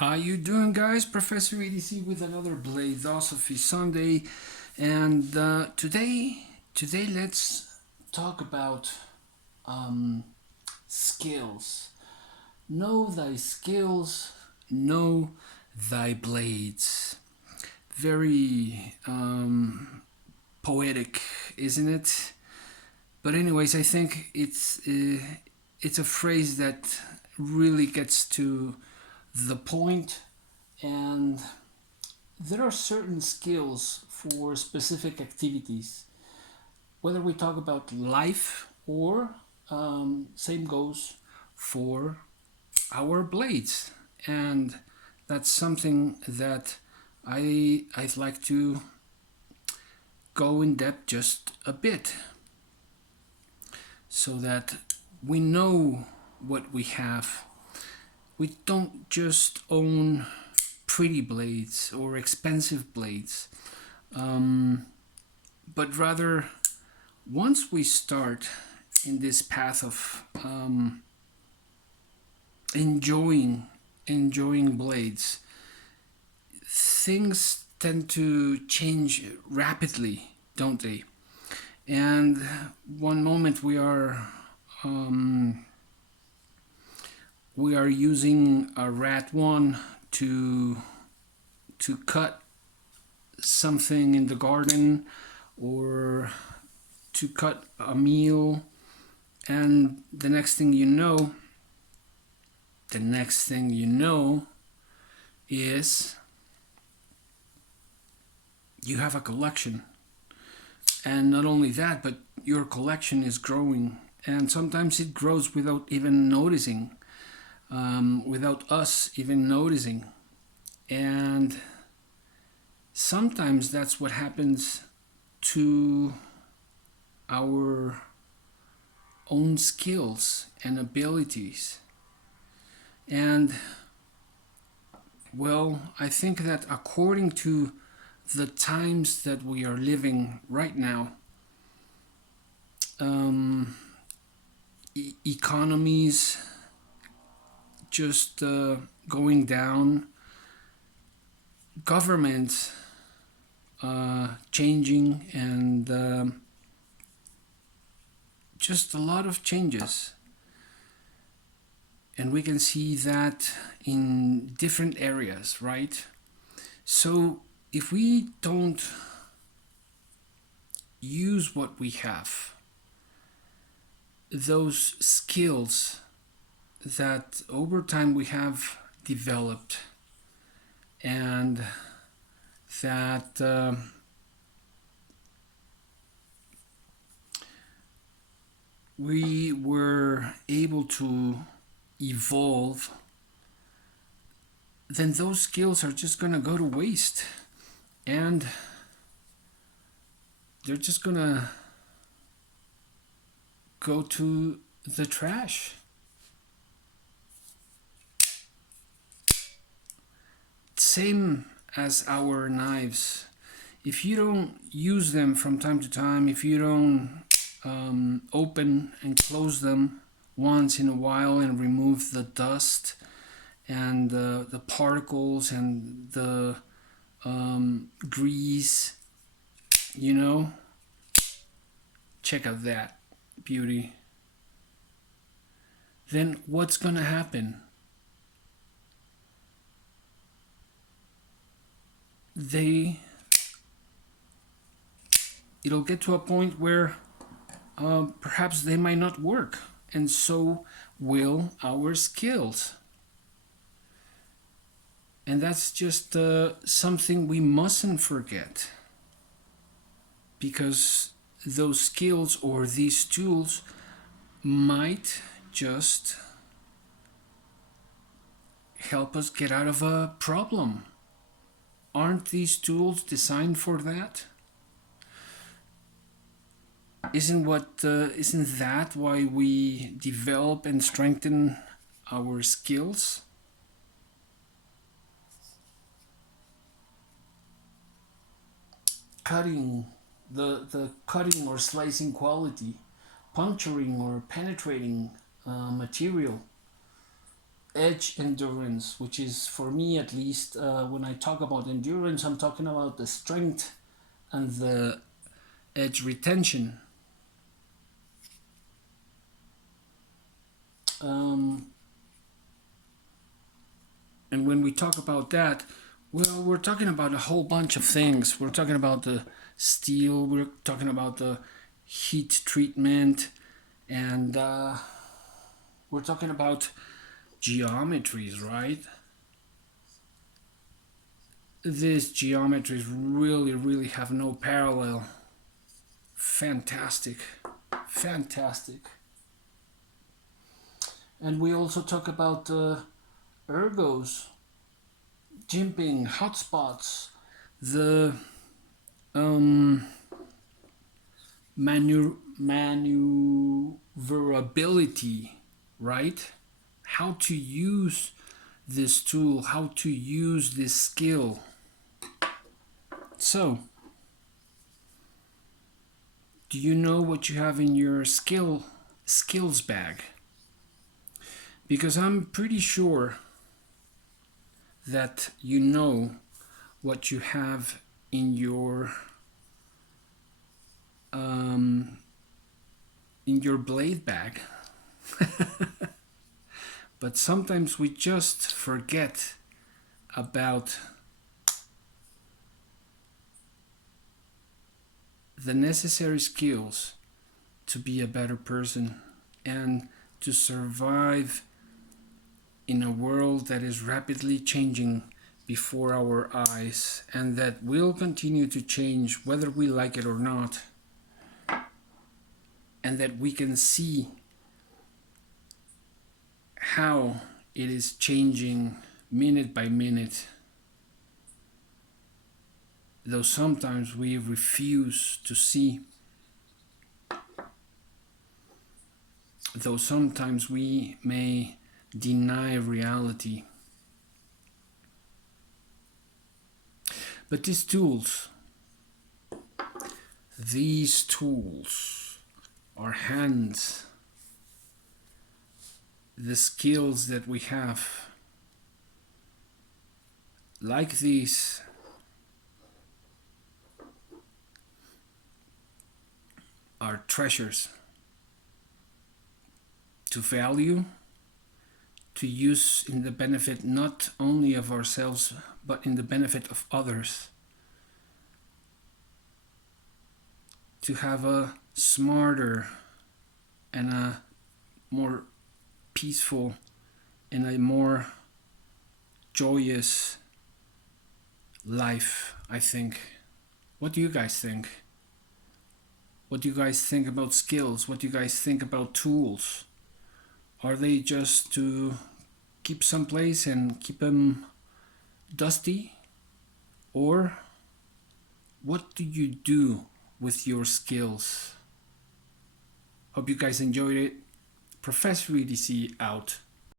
How you doing, guys? Professor EDC with another BLADE-OSOPHY Sunday, and today let's talk about skills. Know thy skills, know thy blades. Very poetic, isn't it? But anyways, I think it's a phrase that really gets to the point, and there are certain skills for specific activities, whether we talk about life or same goes for our blades. And that's something that I'd like to go in depth just a bit so that we know what we have. We don't just own pretty blades or expensive blades, but rather once we start in this path of enjoying blades, things tend to change rapidly, don't they? And one moment we are using a rat one to cut something in the garden or to cut a meal, and the next thing you know is you have a collection. And not only that, but your collection is growing, and sometimes it grows without even noticing, without us even noticing. And sometimes that's what happens to our own skills and abilities. And well, I think that according to the times that we are living right now, economies just going down, governments changing, and just a lot of changes. And we can see that in different areas, right? So if we don't use what we have, those skills that over time we have developed, and that we were able to evolve, then those skills are just going to go to waste, and they're just going to go to the trash. Same as our knives. If you don't use them from time to time, if you don't open and close them once in a while and remove the dust and the particles and the grease, check out that beauty, then what's gonna happen? It'll get to a point where perhaps they might not work, and so will our skills. And that's just something we mustn't forget, because those skills or these tools might just help us get out of a problem. Aren't these tools designed for that? Isn't that why we develop and strengthen our skills? Cutting, the cutting or slicing quality, puncturing or penetrating material, edge endurance, which is, for me at least, when I talk about endurance, I'm talking about the strength and the edge retention. And when we talk about that, well, we're talking about a whole bunch of things. We're talking about the steel, we're talking about the heat treatment, and we're talking about geometries, right? These geometries really, really have no parallel. Fantastic. Fantastic. And we also talk about ergos, jimping, hotspots, the maneuverability, right? How to use this tool, how to use this skill. So, do you know what you have in your skills bag? Because I'm pretty sure that you know what you have in your blade bag. But sometimes we just forget about the necessary skills to be a better person and to survive in a world that is rapidly changing before our eyes and that will continue to change whether we like it or not, and that we can see how it is changing minute by minute, though sometimes we refuse to see, though sometimes we may deny reality. But these tools, our hands, the skills that we have, like these, are treasures to value, to use in the benefit not only of ourselves, but in the benefit of others. To have a smarter and a more peaceful and a more joyous life, I think. What do you guys think? What do you guys think about skills? What do you guys think about tools? Are they just to keep someplace and keep them dusty? Or what do you do with your skills? Hope you guys enjoyed it. Professor EDC out.